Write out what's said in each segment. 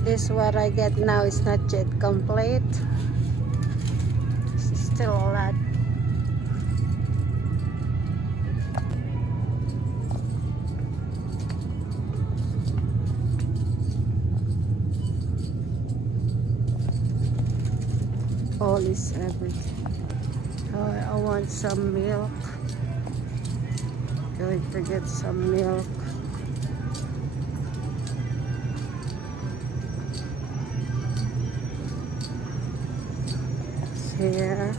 This what I get now is not yet complete. This is still a lot. All is everything. Oh, I want some milk. Going to get some milk. Here.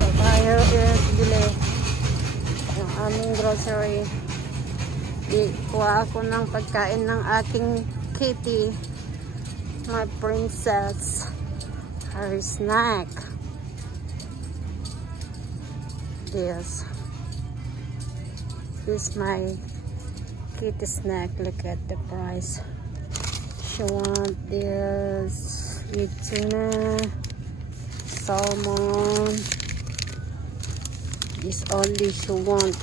Tayo bili yung aming grocery. Kuha ako ng pagkain ng aking kitty, my princess. Her snack. This is my kitty snack. Look at the price. She want this with tuna, salmon. This only she want.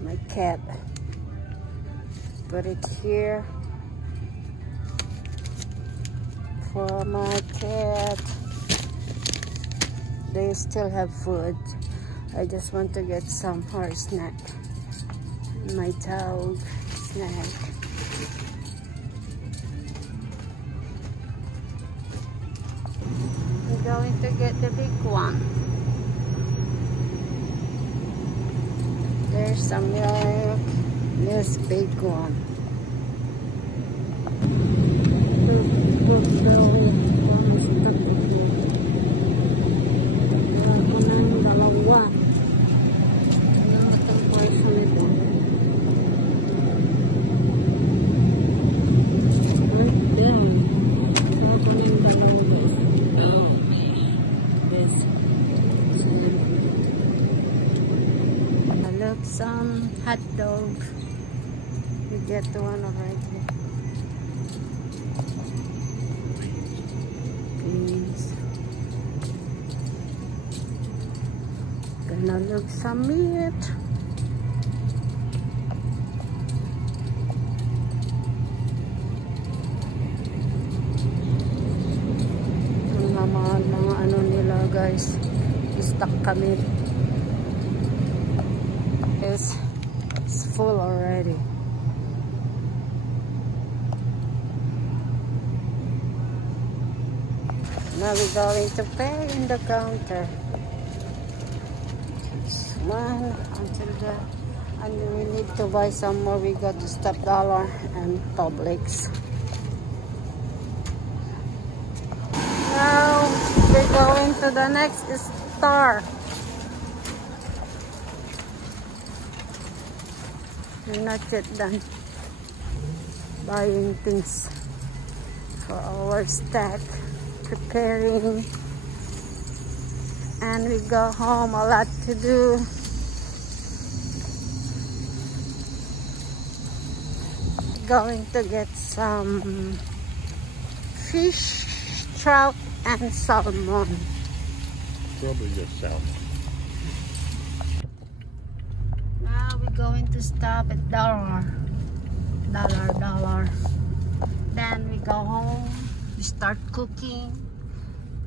My cat. Put it here for my cat. They still have food. I just want to get some her snack. My dog snack. I'm going to get the big one. There's some milk. This big one. Some hot dog. We get the one already. Please. Gonna look some meat. Ang mahal mga ano nila guys. Stuck kami. It's full already. Now we're going to pay in the counter. One until the, and we need to buy some more. We got to Stop Dollar and Publix. Now we're going to the next store. We're not yet done buying things for our stack, preparing, and we go home. A lot to do. Going to get some fish, trout, and salmon. Probably just salmon. Going to stop at dollar. Then we go home, we start cooking,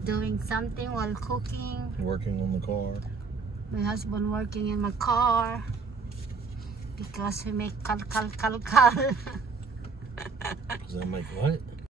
doing something while cooking. Working on the car. My husband working in my car because we make kal. Does that make what?